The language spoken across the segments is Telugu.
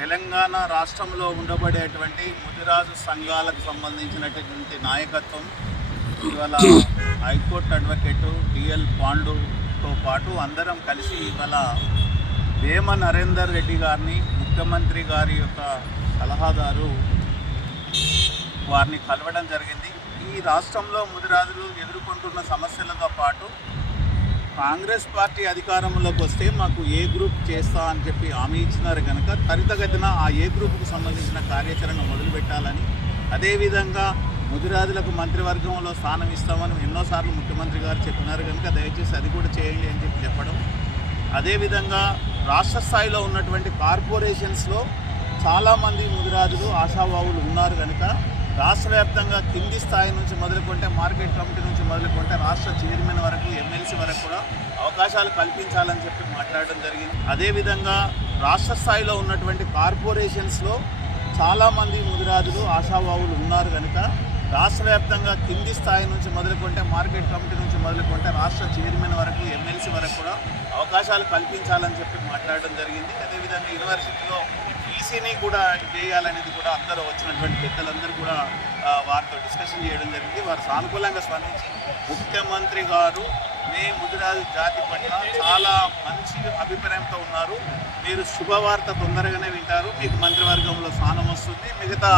తెలంగాణ రాష్ట్రంలో ఉండబడేటువంటి ముదిరాజు సంఘాలకు సంబంధించినటువంటి నాయకత్వం ఇవాళ హైకోర్టు అడ్వకేట్ డిఎల్ పాండుతో పాటు అందరం కలిసి ఇవాళ వేమ నరేందర్ రెడ్డి గారిని ముఖ్యమంత్రి గారి యొక్క సలహాదారు వారిని కలవడం జరిగింది. ఈ రాష్ట్రంలో ముదిరాజులు ఎదుర్కొంటున్న సమస్యలతో పాటు కాంగ్రెస్ పార్టీ అధికారంలోకి వస్తే మాకు ఏ గ్రూప్ చేస్తా అని చెప్పి హామీ ఇచ్చినారు కనుక త్వరితగతిన ఆ ఏ గ్రూప్కు సంబంధించిన కార్యాచరణ మొదలుపెట్టాలని, అదేవిధంగా ముదిరాజులకు మంత్రివర్గంలో స్థానం ఇస్తామని ఎన్నోసార్లు ముఖ్యమంత్రి గారు చెప్పినారు కనుక దయచేసి అది కూడా చేయండి అని చెప్పి చెప్పడం, అదేవిధంగా రాష్ట్ర స్థాయిలో ఉన్నటువంటి కార్పొరేషన్స్లో చాలామంది ముదిరాజులు ఆశావాహులు ఉన్నారు కనుక రాష్ట్ర వ్యాప్తంగా కింది స్థాయి నుంచి మొదలుకుంటే మార్కెట్ కమిటీ నుంచి మొదలుకుంటే రాష్ట్ర చైర్మన్ వరకు ఎమ్మెల్సీ వరకు కూడా అవకాశాలు కల్పించాలని చెప్పి మాట్లాడడం జరిగింది. అదేవిధంగా రాష్ట్ర స్థాయిలో ఉన్నటువంటి కార్పొరేషన్స్లో చాలామంది ముదిరాజులు ఆశావాహులు ఉన్నారు కనుక రాష్ట్ర వ్యాప్తంగా కింది స్థాయి నుంచి మొదలుకుంటే మార్కెట్ కమిటీ నుంచి మొదలుకుంటే రాష్ట్ర చైర్మన్ వరకు ఎమ్మెల్సీ వరకు కూడా అవకాశాలు కల్పించాలని చెప్పి మాట్లాడడం జరిగింది. అదేవిధంగా యూనివర్సిటీలో ఈసీని కూడా చేయాలనేది కూడా అందరూ వచ్చినటువంటి పెద్దలందరూ కూడా వారితో డిస్కషన్ చేయడం జరిగింది. వారు సానుకూలంగా స్పందించి ముఖ్యమంత్రి గారు మీ ముదిరాజు జాతి పట్ల చాలా మంచి అభిప్రాయంతో ఉన్నారు, మీరు శుభవార్త తొందరగానే వింటారు, మీకు మంత్రివర్గంలో స్థానం వస్తుంది, మిగతా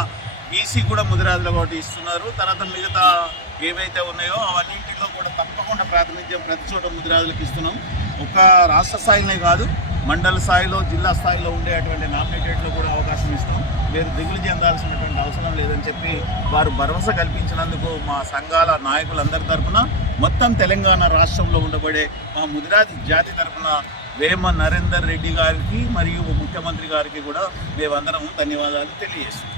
ఈసీ కూడా ముదిరాజులు ఒకటి ఇస్తున్నారు, తర్వాత మిగతా ఏవైతే ఉన్నాయో అవన్నింటిలో కూడా తప్పకుండా ప్రాతినిధ్యం ప్రతి చోట ముదిరాజులకు ఇస్తున్నాం. ఒక రాష్ట్ర స్థాయినే కాదు, మండల స్థాయిలో జిల్లా స్థాయిలో ఉండేటువంటి నామినేటెడ్లో కూడా అవకాశం ఇస్తాం, మీరు దిగులు చెందాల్సినటువంటి అవసరం లేదని చెప్పి వారు భరోసా కల్పించినందుకు మా సంఘాల నాయకులందరి తరఫున మొత్తం తెలంగాణ రాష్ట్రంలో ఉండబడే మా ముదిరాజు జాతి తరఫున వేమ నరేందర్ రెడ్డి గారికి మరియు ముఖ్యమంత్రి గారికి కూడా మేమందరం ధన్యవాదాలు తెలియజేస్తున్నాం.